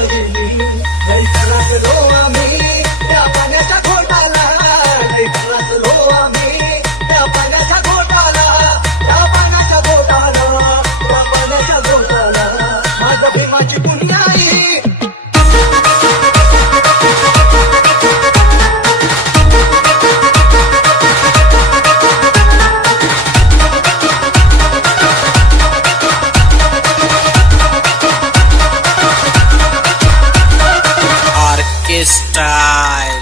गेली. लई त्रासलो आम्ही त्या पाण्याच्या घोटाला, लई त्रासलो आम्ही त्या पाण्याच्या घोटाला, त्या पाण्याच्या घोटाला, त्या पाण्याच्या घोटाला. माझ्या प्रेमाची पुण्याई Orchestra.